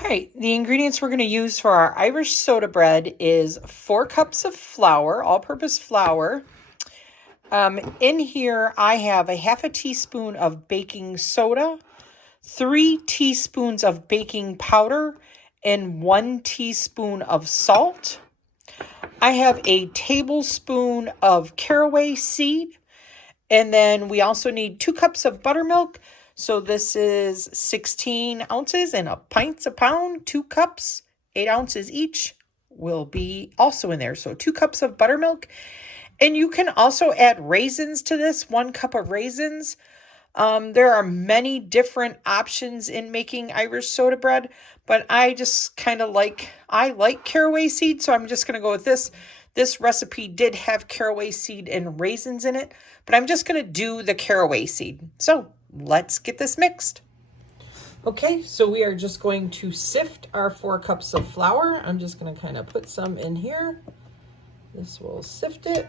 All right, the ingredients we're going to use for our Irish soda bread is 4 cups of flour, all-purpose flour. In here, I have a half a teaspoon of baking soda, 3 teaspoons of baking powder, and 1 teaspoon of salt. I have a tablespoon of caraway seed, and then we also need 2 cups of buttermilk. So this is 16 ounces and a pint's a pound, 2 cups, 8 ounces each will be also in there. So 2 cups of buttermilk. And you can also add raisins to this, 1 cup of raisins. There are many different options in making Irish soda bread, but I just kind of like caraway seed, so I'm just going to go with this. This recipe did have caraway seed and raisins in it, but I'm just going to do the caraway seed. So let's get this mixed. Okay, so we are just going to sift our 4 cups of flour. I'm just going to kind of put some in here. This will sift it.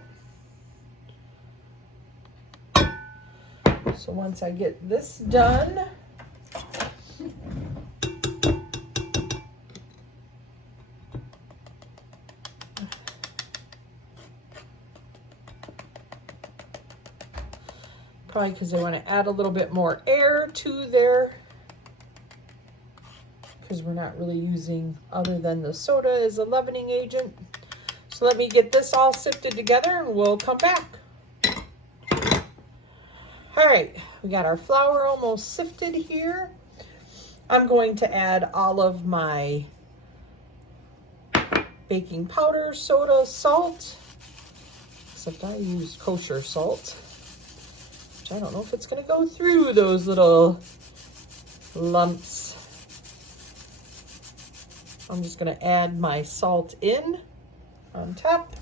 So once I get this done, probably because they want to add a little bit more air to their, because we're not really using other than the soda as a leavening agent. So let me get this all sifted together and we'll come back. All right, we got our flour almost sifted here. I'm going to add all of my baking powder, soda, salt, except I use kosher salt, which I don't know if it's going to go through those little lumps. I'm just going to add my salt in on top.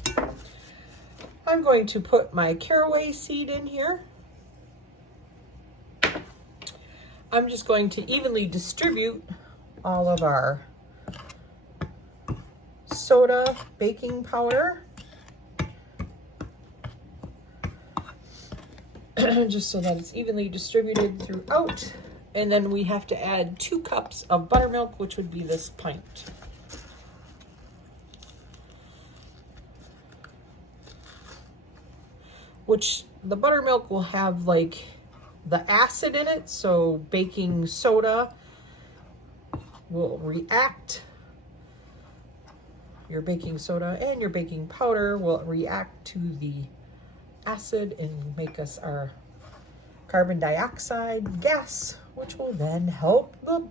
I'm going to put my caraway seed in here. I'm just going to evenly distribute all of our soda, baking powder, just so that it's evenly distributed throughout. And then we have to add 2 cups of buttermilk, which would be this pint. Which the buttermilk will have like the acid in it, so baking soda will react. Your baking soda and your baking powder will react to the acid and make us our carbon dioxide gas, which will then help the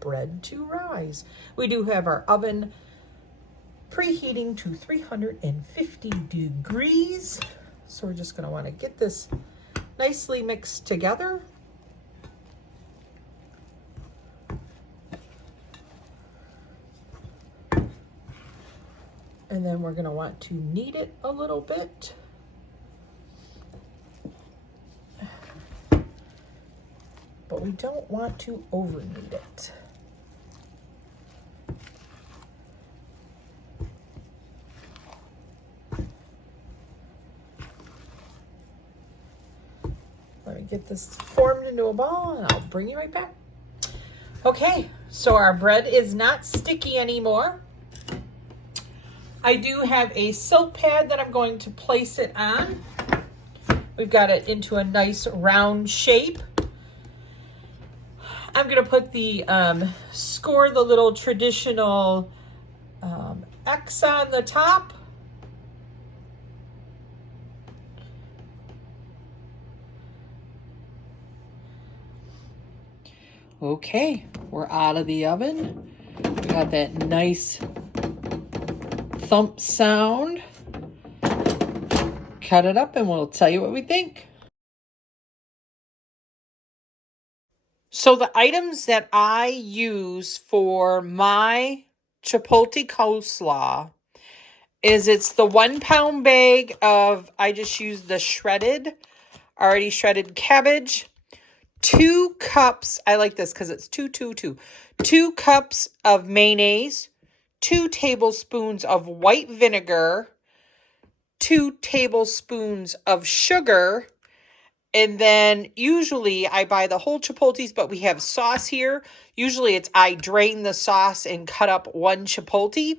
bread to rise. We do have our oven preheating to 350 degrees. So we're just going to want to get this nicely mixed together. And then we're going to want to knead it a little bit. But we don't want to over knead it. Let me get this formed into a ball and I'll bring you right back. Okay, so our bread is not sticky anymore. I do have a silk pad that I'm going to place it on. We've got it into a nice round shape. I'm going to put the, score the little traditional X on the top. Okay, we're out of the oven. We got that nice thump sound. Cut it up and we'll tell you what we think. So the items that I use for my Chipotle Coleslaw is it's the 1 pound bag of, I just used the already shredded cabbage. 2 cups, I like this because it's 2 cups of mayonnaise, 2 tablespoons of white vinegar, 2 tablespoons of sugar, And then usually I buy the whole Chipotles, but we have sauce here. Usually it's I drain the sauce and cut up one Chipotle.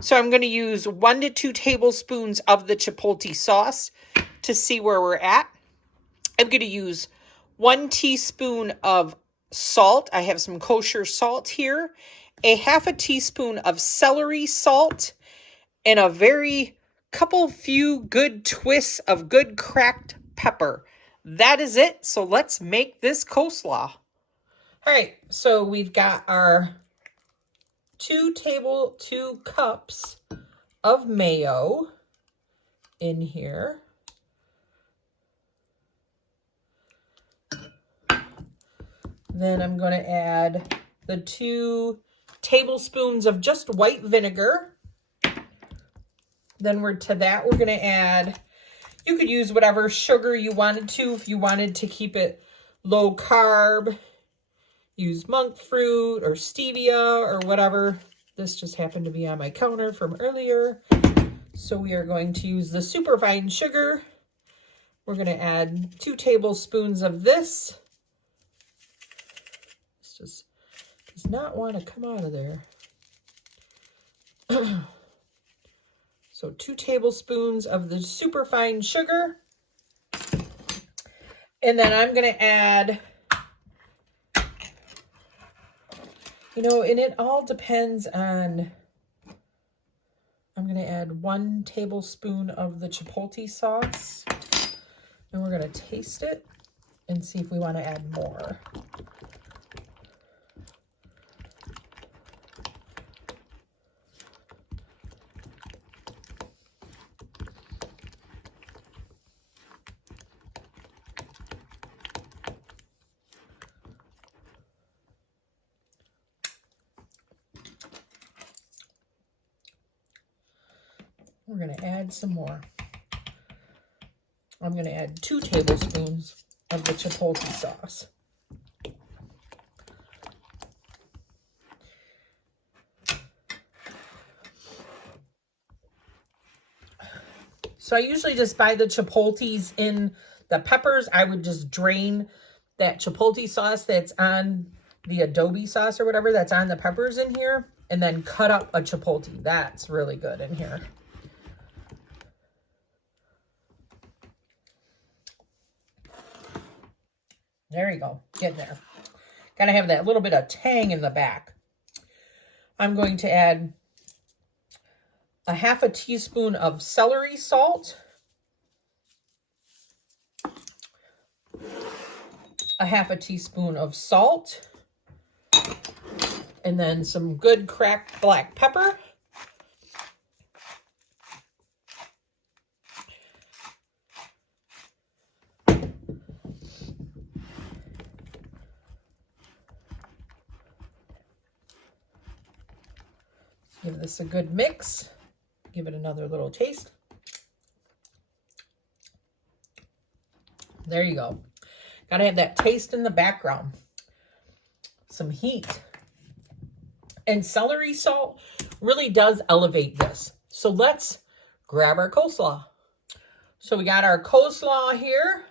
So I'm going to use 1 to 2 tablespoons of the Chipotle sauce to see where we're at. I'm going to use 1 teaspoon of salt. I have some kosher salt here. A half a teaspoon of celery salt. And a few good twists of good cracked pepper. That is it. So let's make this coleslaw. All right, so we've got our 2 cups of mayo in here. Then I'm going to add the 2 tablespoons of just white vinegar. Then we're going to add, you could use whatever sugar you wanted to. If you wanted to keep it low carb, use monk fruit or stevia or whatever. This just happened to be on my counter from earlier. So we are going to use the superfine sugar. We're going to add 2 tablespoons of this. This just does not want to come out of there. So 2 tablespoons of the superfine sugar. And then I'm going to add, and it all depends on, I'm going to add 1 tablespoon of the Chipotle sauce. And we're going to taste it and see if we want to add more. We're going to add some more. I'm going to add 2 tablespoons of the Chipotle sauce. So I usually just buy the Chipotles in the peppers. I would just drain that Chipotle sauce that's on the Adobe sauce or whatever that's on the peppers in here, and then cut up a Chipotle. That's really good in here. There you go. Get there. Got to have that little bit of tang in the back. I'm going to add a half a teaspoon of celery salt, a half a teaspoon of salt, and then some good cracked black pepper. Give this a good mix. Give it another little taste. There you go. Gotta have that taste in the background. Some heat. And celery salt really does elevate this. So let's grab our coleslaw. So we got our coleslaw here.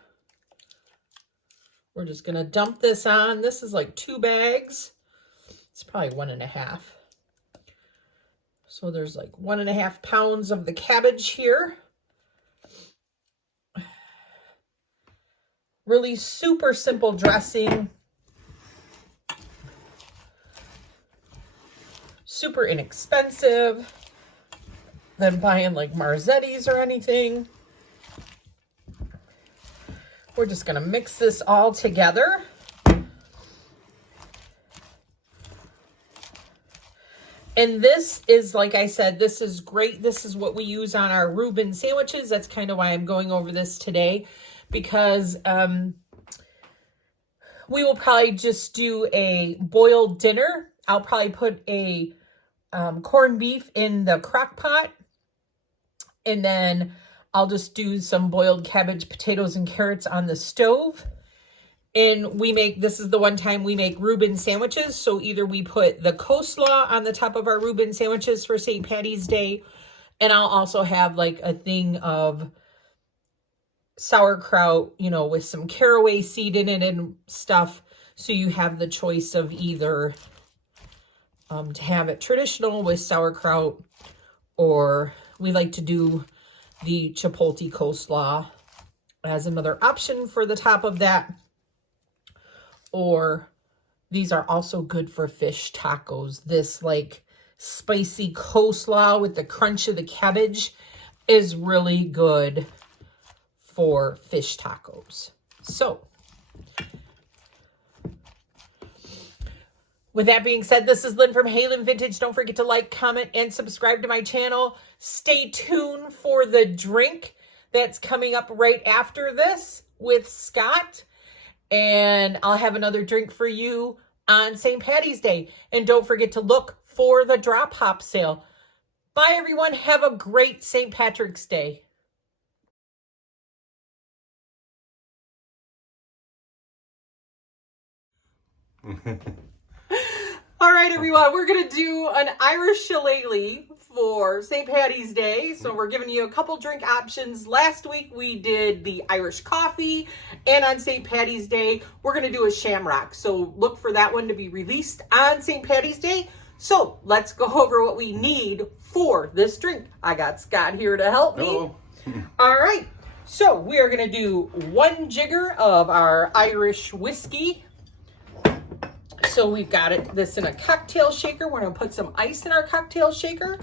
We're just gonna dump this on. This is like 2 bags. It's probably 1.5. So there's like 1.5 pounds of the cabbage here. Really super simple dressing. Super inexpensive than buying like Marzetti's or anything. We're just gonna mix this all together. And this is, like I said, this is great. This is what we use on our Reuben sandwiches. That's kind of why I'm going over this today, because we will probably just do a boiled dinner. I'll probably put a corned beef in the crock pot, and then I'll just do some boiled cabbage, potatoes, and carrots on the stove. And this is the one time we make Reuben sandwiches. So either we put the coleslaw on the top of our Reuben sandwiches for St. Patty's Day. And I'll also have like a thing of sauerkraut, you know, with some caraway seed in it and stuff. So you have the choice of either to have it traditional with sauerkraut, or we like to do the Chipotle Coleslaw as another option for the top of that. Or these are also good for fish tacos. This like spicy coleslaw with the crunch of the cabbage is really good for fish tacos. So with that being said, this is Lynn from Halynn Vintage. Don't forget to like, comment, and subscribe to my channel. Stay tuned for the drink that's coming up right after this with Scott. And I'll have another drink for you on St. Patty's Day. And don't forget to look for the drop hop sale. Bye, everyone. Have a great St. Patrick's Day. All right, everyone, we're going to do an Irish Shillelagh for St. Patty's Day. So we're giving you a couple drink options. Last week we did the Irish coffee, and on St. Patty's Day, we're going to do a shamrock. So look for that one to be released on St. Patty's Day. So let's go over what we need for this drink. I got Scott here to help me. Hello. All right, so we are going to do 1 jigger of our Irish whiskey. So we've got this in a cocktail shaker. We're going to put some ice in our cocktail shaker.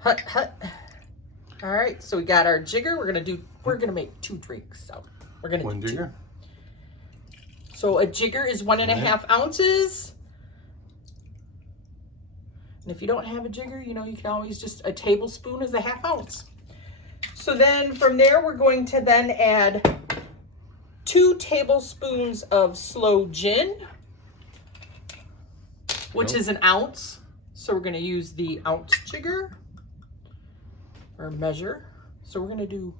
Hut, hut. All right, so we got our jigger. We're gonna make 2 drinks. So we're gonna do 1 jigger. So a jigger is 1.5 ounces. And if you don't have a jigger, you know, you can always just, a tablespoon is a 1/2 ounce. So then from there, we're going to then add 2 tablespoons of Sloe gin, which is 1 ounce. So we're going to use the ounce jigger or measure. So we're going to do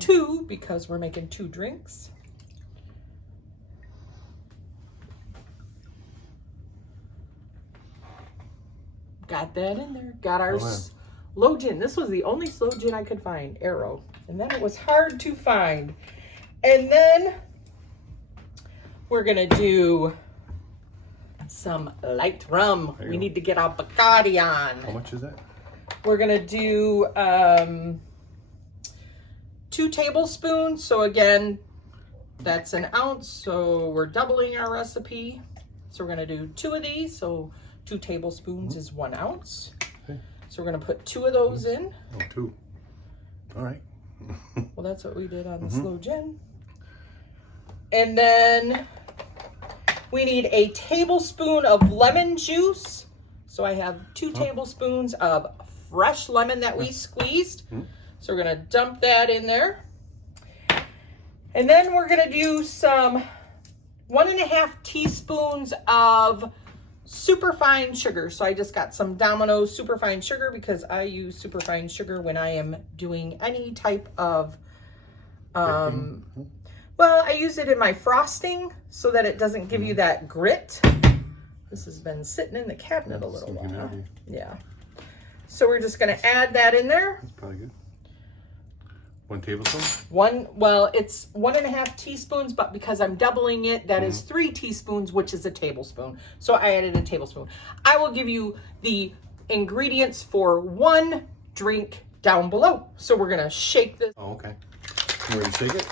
2 because we're making 2 drinks. Got that in there. Got our Sloe gin. This was the only Sloe gin I could find, Arrow. And then it was hard to find. And then we're going to do some light rum. We need to get our Bacardi on. How much is that? We're going to do 2 tablespoons. So again, that's 1 ounce. So we're doubling our recipe. So we're going to do 2 of these. So 2 tablespoons is 1 ounce. Okay. So we're going to put 2 of those in. Oh, 2. All right. Well, that's what we did on the Sloe gin. And then we need a tablespoon of lemon juice. So I have 2 tablespoons of fresh lemon that we squeezed. So we're going to dump that in there. And then we're going to do some 1.5 teaspoons of superfine sugar. So I just got some Domino's superfine sugar because I use superfine sugar when I am doing any type of, well, I use it in my frosting so that it doesn't give you that grit. This has been sitting in the cabinet a little while. Yeah. So we're just going to add that in there. That's probably good. 1 tablespoon? Well, it's 1.5 teaspoons, but because I'm doubling it, that is 3 teaspoons, which is a tablespoon. So I added a tablespoon. I will give you the ingredients for 1 drink down below. So we're going to shake this. Oh, okay. You ready to shake it?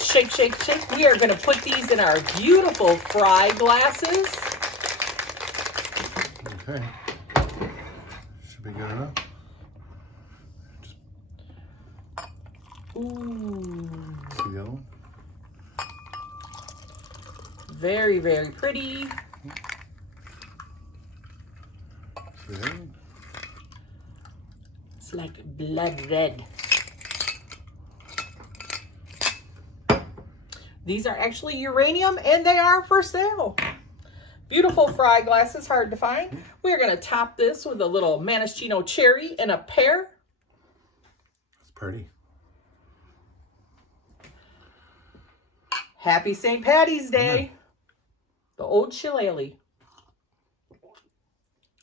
Shake, shake, shake. We are going to put these in our beautiful fry glasses. Okay. Should be good enough. Ooh. See the other one? Very, very pretty. See the other one? It's like blood red. These are actually uranium and they are for sale. Beautiful fry glass is hard to find. We're going to top this with a little maraschino cherry and a pear. It's pretty. Happy St. Patty's Day. The old Shillelagh.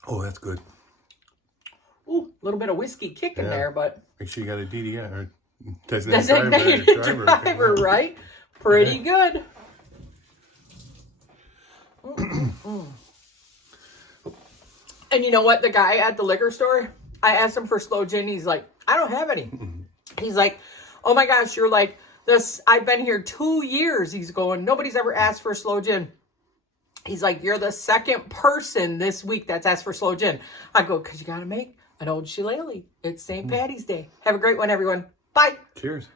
Oh, that's good. Ooh, a little bit of whiskey kick in there, but... Make sure you got a DDI or designated driver, right? Pretty good. And you know what? The guy at the liquor store, I asked him for Sloe gin. He's like, I don't have any. He's like, oh my gosh, you're like this. I've been here 2 years. He's going, nobody's ever asked for Sloe gin. He's like, you're the second person this week that's asked for Sloe gin. I go, because you got to make an old Shillelagh. It's St. Patty's Day. Have a great one, everyone. Bye. Cheers.